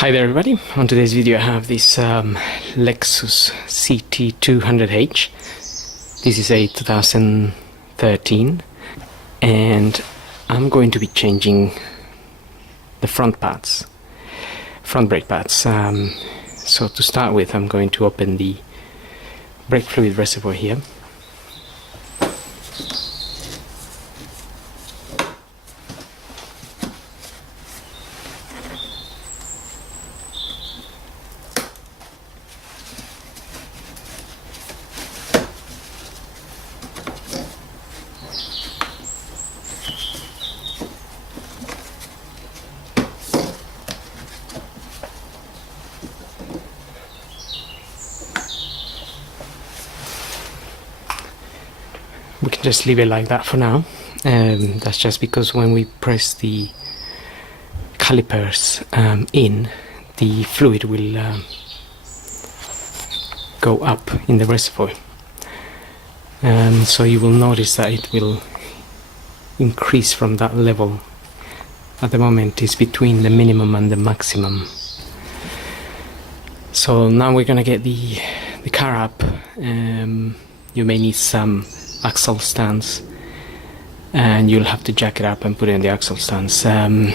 Hi there everybody, on today's video I have this Lexus CT200h. This is a 2013 and I'm going to be changing the front brake pads. So to start with, I'm going to open the brake fluid reservoir here. We can just leave it like that for now. That's just because when we press the calipers in, the fluid will go up in the reservoir. So you will notice that it will increase from that level. At the moment it's between the minimum and the maximum. So now we're gonna get the car up. You may need some axle stands and you'll have to jack it up and put it in the axle stands. I'm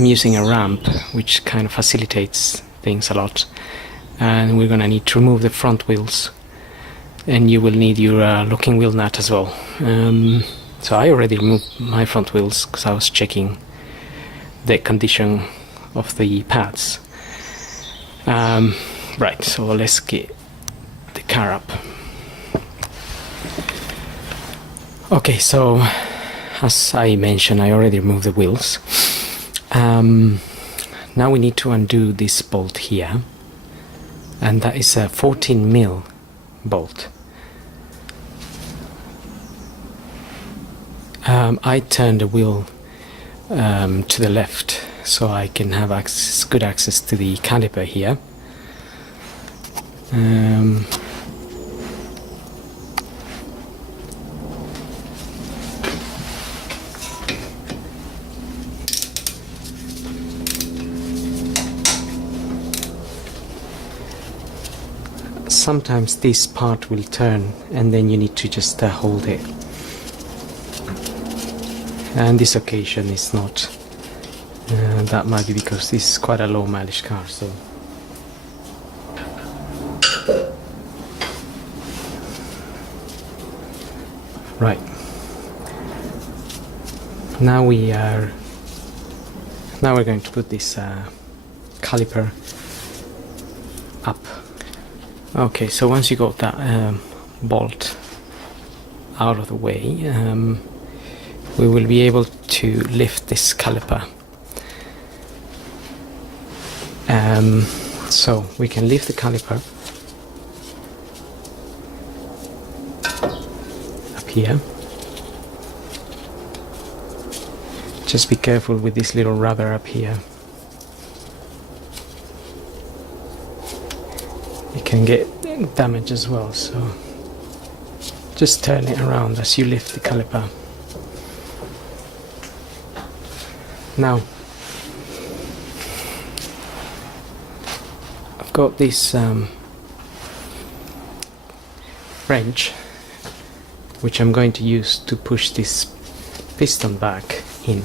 using a ramp which kind of facilitates things a lot, and we're gonna need to remove the front wheels, and you will need your locking wheel nut as well. So I already removed my front wheels because I was checking the condition of the pads. Right, so let's get the car up. Okay, so as I mentioned, I already removed the wheels. Now we need to undo this bolt here, and that is a 14mm bolt. I turned the wheel to the left so I can have good access to the caliper here. Sometimes this part will turn and then you need to just hold it, and this occasion is not. That might be because this is quite a low mileage car, so right. Now we're going to put this caliper up. Okay, so once you got that bolt out of the way, we will be able to lift this caliper. So we can lift the caliper up here. Just be careful with this little rubber up here. It can get damaged as well, so just turn it around as you lift the caliper. Now I've got this wrench which I'm going to use to push this piston back in.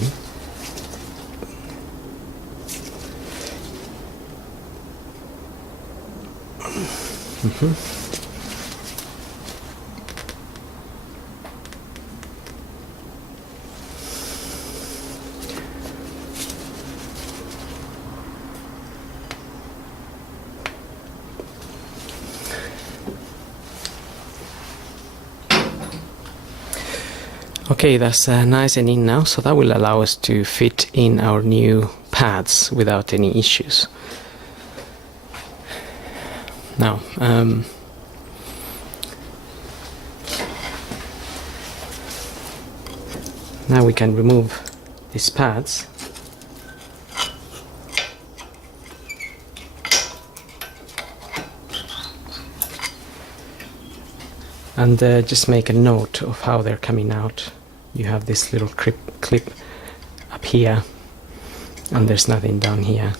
Okay, that's nice and in now, so that will allow us to fit in our new pads without any issues. Now, now we can remove these pads. And just make a note of how they're coming out. You have this little clip up here, and there's nothing down here.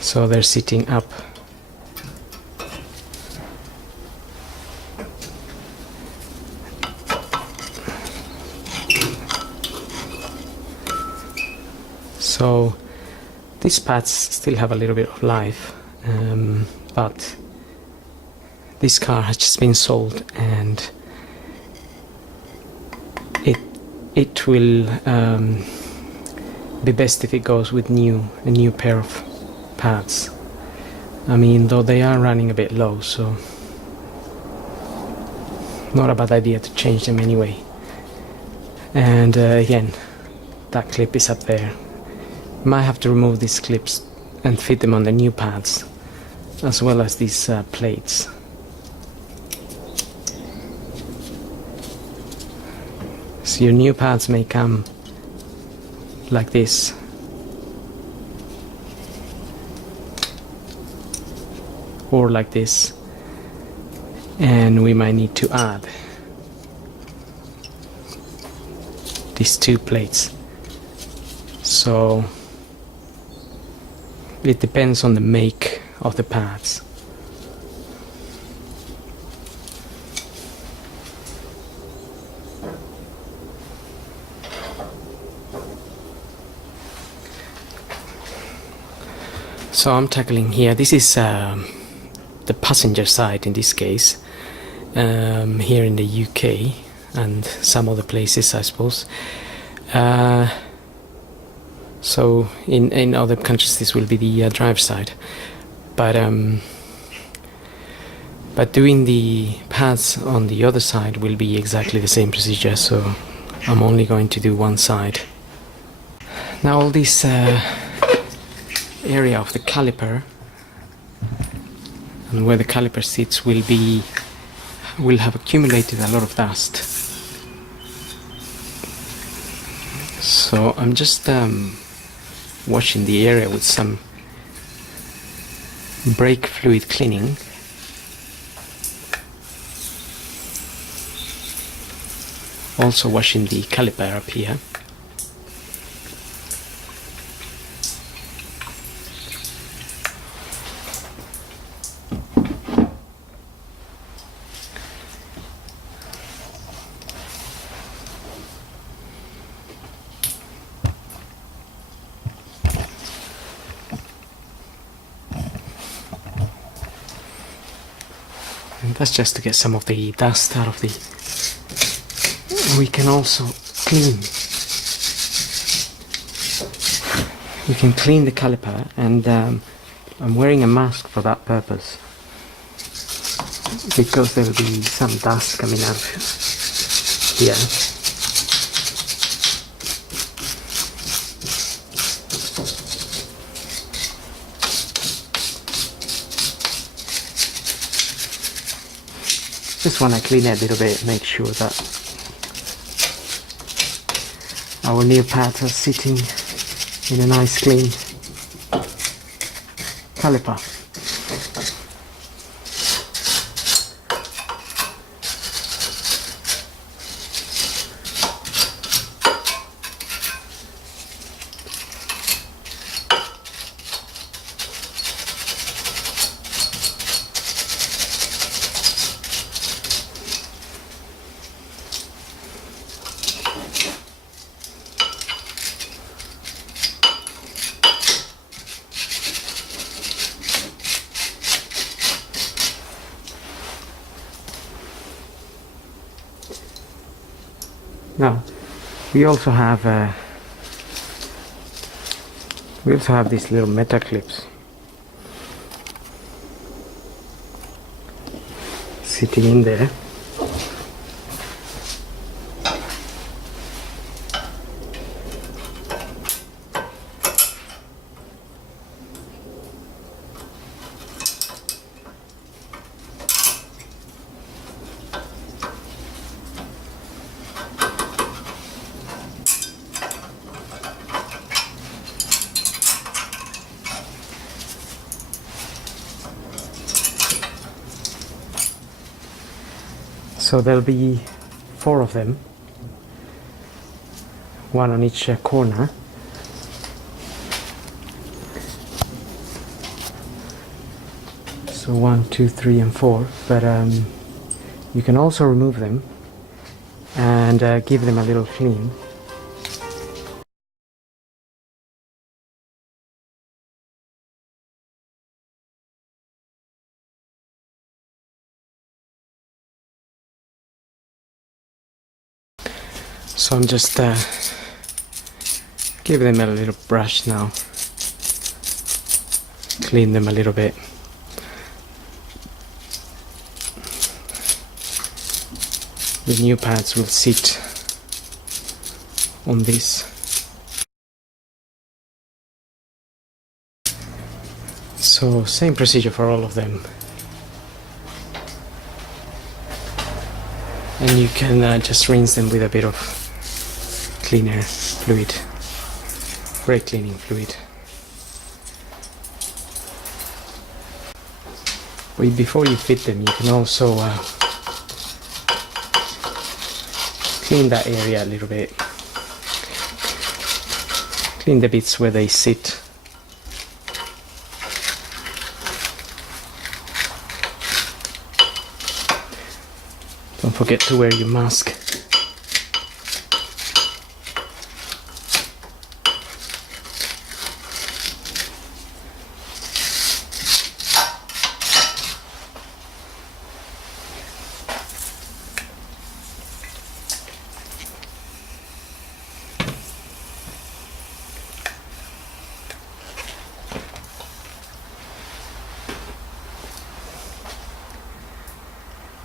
so they're sitting up. So these pads still have a little bit of life, but this car has just been sold, and it will be best if it goes with a new pair of pads. I mean, though they are running a bit low, so not a bad idea to change them anyway. And again, that clip is up there. Might have to remove these clips and fit them on the new pads, as well as these plates. So your new pads may come like this, or like this, and we might need to add these two plates. So it depends on the make of the pads. So I'm tackling here, this is the passenger side in this case, here in the UK and some other places, I suppose. So in other countries this will be the driver's side, but doing the pads on the other side will be exactly the same procedure, so I'm only going to do one side. Now all this area of the caliper and where the caliper sits will have accumulated a lot of dust. So I'm just washing the area with some brake fluid cleaning. Also washing the caliper up here. And that's just to get some of the dust out of the... We can also clean. We can clean the caliper, and I'm wearing a mask for that purpose, because there will be some dust coming out here. Just want to clean it a little bit, make sure that our new pads are sitting in a nice clean caliper. Now, we also have these little metal clips sitting in there. So there'll be 4 of them, one on each corner. So 1, 2, 3 and 4, but you can also remove them and give them a little clean. So I'm just give them a little brush now, clean them a little bit. The new pads will sit on this. So same procedure for all of them. And you can just rinse them with a bit of cleaner fluid, brake cleaning fluid. But before you fit them, you can also clean that area a little bit. Clean the bits where they sit. Don't forget to wear your mask.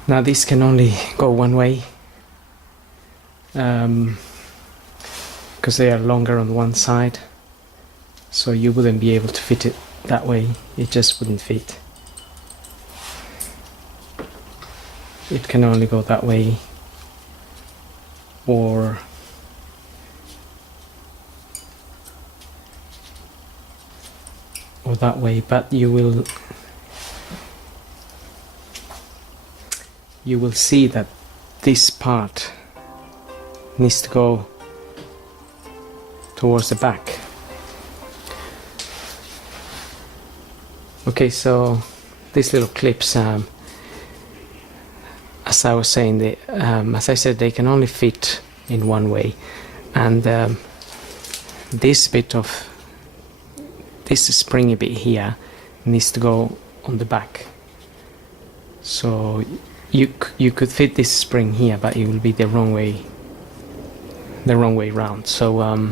Now this can only go one way because they are longer on one side, so you wouldn't be able to fit it that way. It just wouldn't fit. It can only go that way or that way, but you will see that this part needs to go towards the back. Okay, so these little clips, as I was saying, as I said, they can only fit in one way, and this springy bit here needs to go on the back. So you could fit this spring here, but it will be the wrong way round. So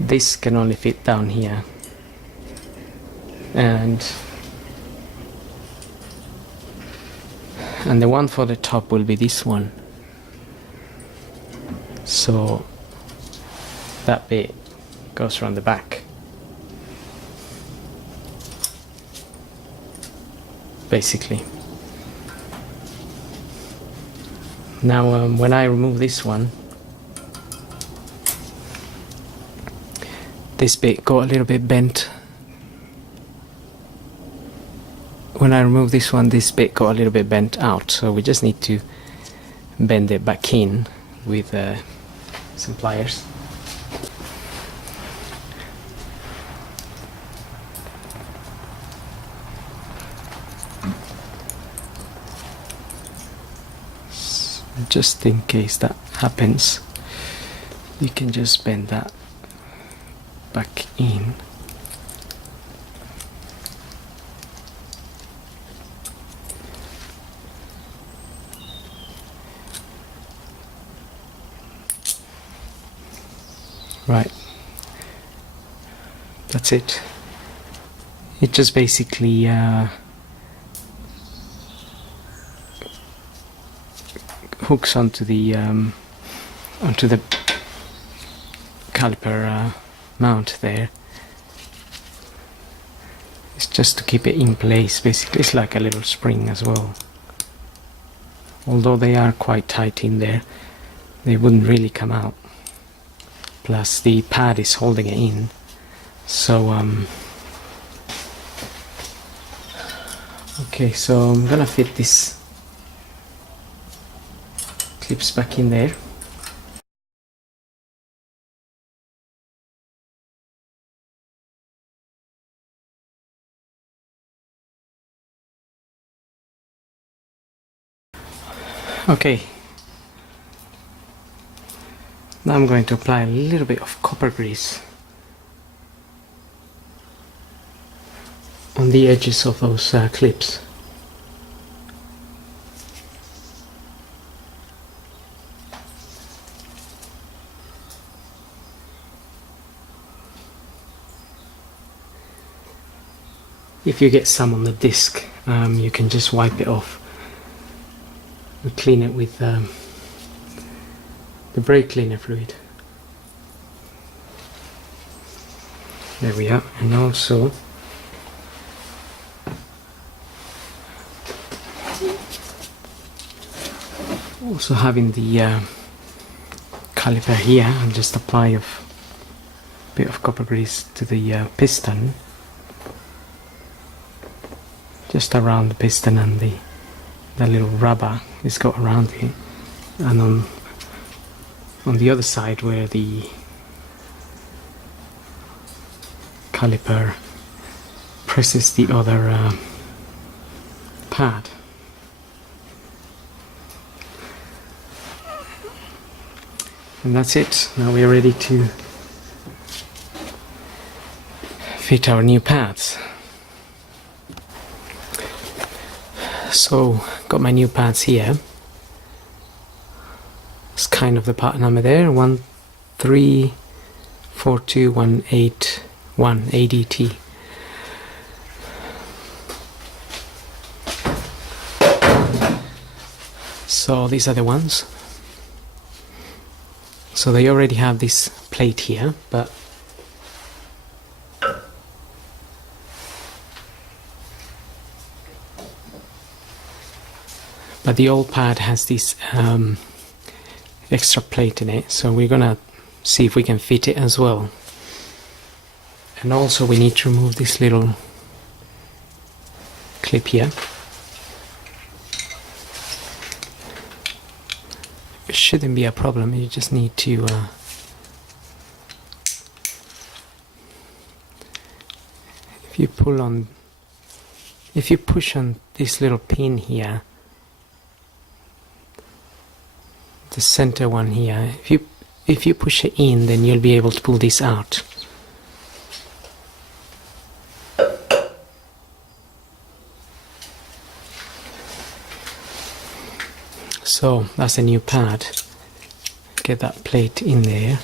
this can only fit down here, and the one for the top will be this one. So that bit goes around the back, basically. Now when I remove this one, this bit got a little bit bent. When I remove this one, this bit got a little bit bent out, so we just need to bend it back in with some pliers. Just in case that happens, you can just bend that back in. Right, that's it. It just basically hooks onto the caliper mount there. It's just to keep it in place. Basically, it's like a little spring as well. Although they are quite tight in there, they wouldn't really come out. Plus the pad is holding it in. So okay, so I'm gonna fit this clips back in there. Okay, now I'm going to apply a little bit of copper grease on the edges of those clips. If you get some on the disc, you can just wipe it off and clean it with the brake cleaner fluid. There we are. And also having the caliper here, I'll just apply a bit of copper grease to the piston, just around the piston and the little rubber it's got around it, and on the other side where the caliper presses the other pad. And that's it. Now we're ready to fit our new pads. So, got my new pads here. It's kind of the part number there, 1342181 ADT. So these are the ones. So they already have this plate here, but the old pad has this extra plate in it, so we're gonna see if we can fit it as well. And also we need to remove this little clip here. It shouldn't be a problem, you just need to if you push on this little pin here, the center one here, if you push it in, then you'll be able to pull this out. So that's a new pad. Get that plate in there.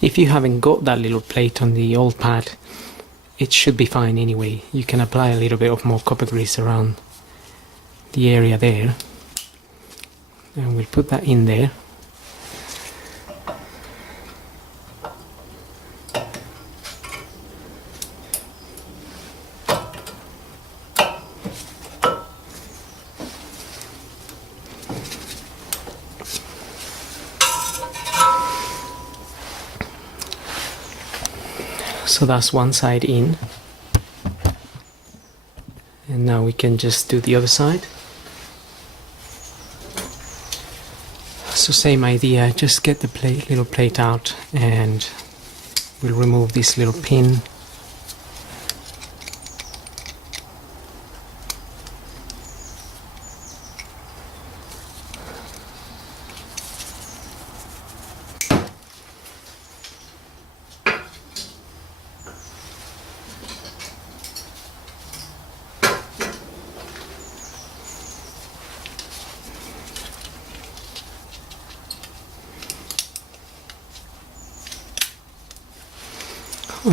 If you haven't got that little plate on the old pad, it should be fine anyway. You can apply a little bit of more copper grease around the area there. And we'll put that in there. So that's one side in, and now we can just do the other side. So same idea, just get the little plate out, and we'll remove this little pin.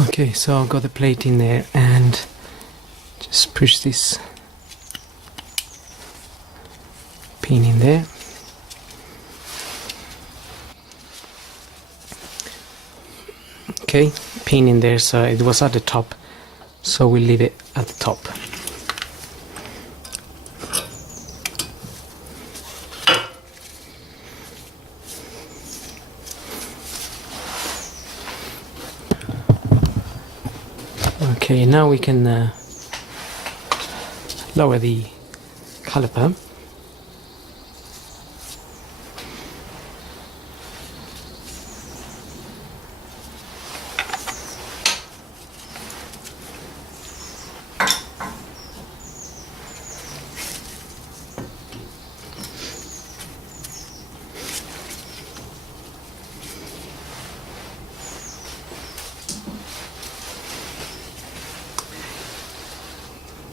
Okay, so I've got the plate in there, and just push this pin in there. Okay, pin in there, so it was at the top, so we'll leave it at the top. Okay, now we can lower the caliper.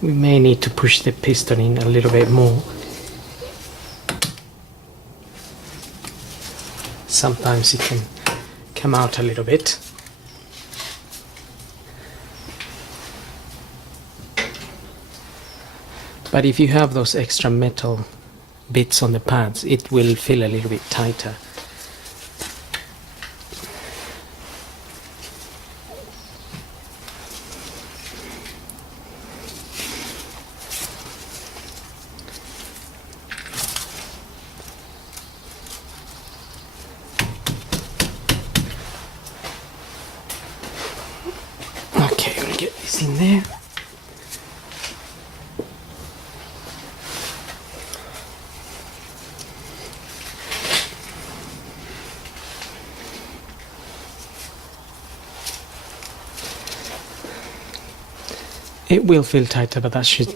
we may need to push the piston in a little bit more. Sometimes it can come out a little bit. But if you have those extra metal bits on the pads, it will feel a little bit tighter. Okay, we'll get this in there. It will feel tighter, but that should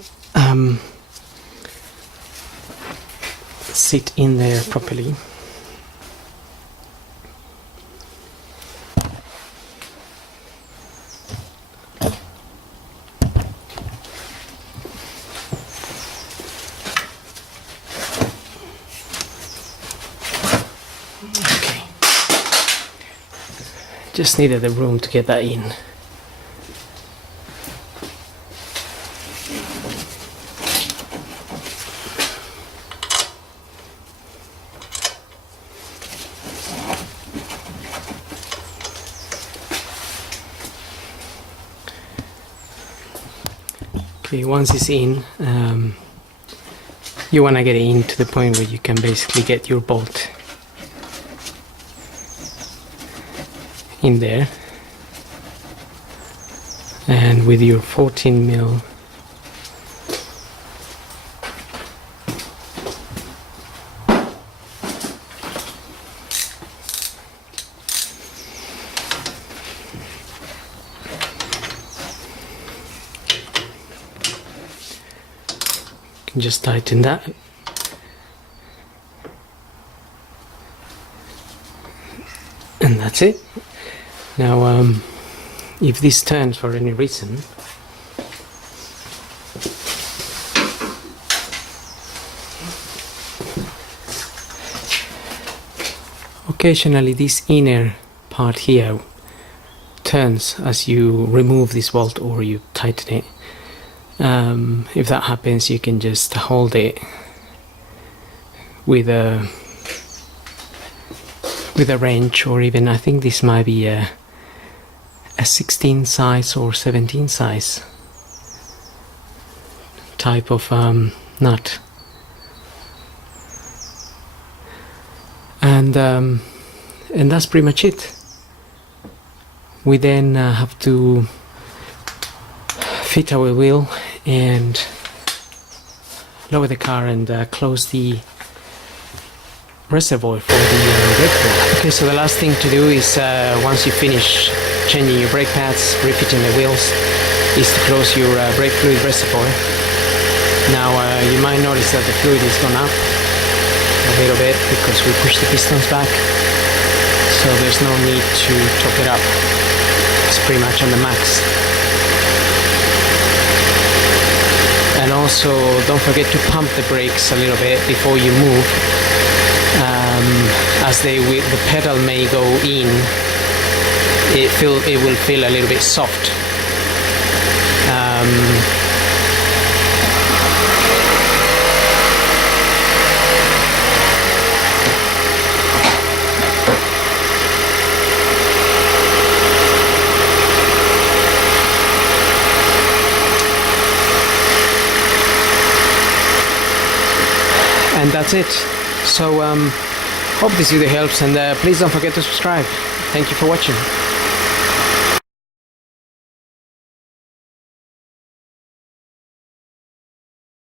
sit in there properly. Okay. Just needed the room to get that in. Okay, once it's in, you want to get it in to the point where you can basically get your bolt in there, and with your 14mm just tighten that, and that's it. Now if this turns for any reason, occasionally this inner part here turns as you remove this bolt or you tighten it. If that happens, you can just hold it with a wrench, or even, I think this might be a 16 size or 17 size type of nut, and that's pretty much it. We then have to fit our wheel and lower the car and close the reservoir for the brake fluid. Okay, so the last thing to do is once you finish changing your brake pads, refitting the wheels, is to close your brake fluid reservoir. Now you might notice that the fluid has gone up a little bit because we pushed the pistons back, so there's no need to top it up. It's pretty much on the max. And also don't forget to pump the brakes a little bit before you move, as the pedal may go in, it will feel a little bit soft. And that's it. So hope this video helps, and please don't forget to subscribe. Thank you for watching.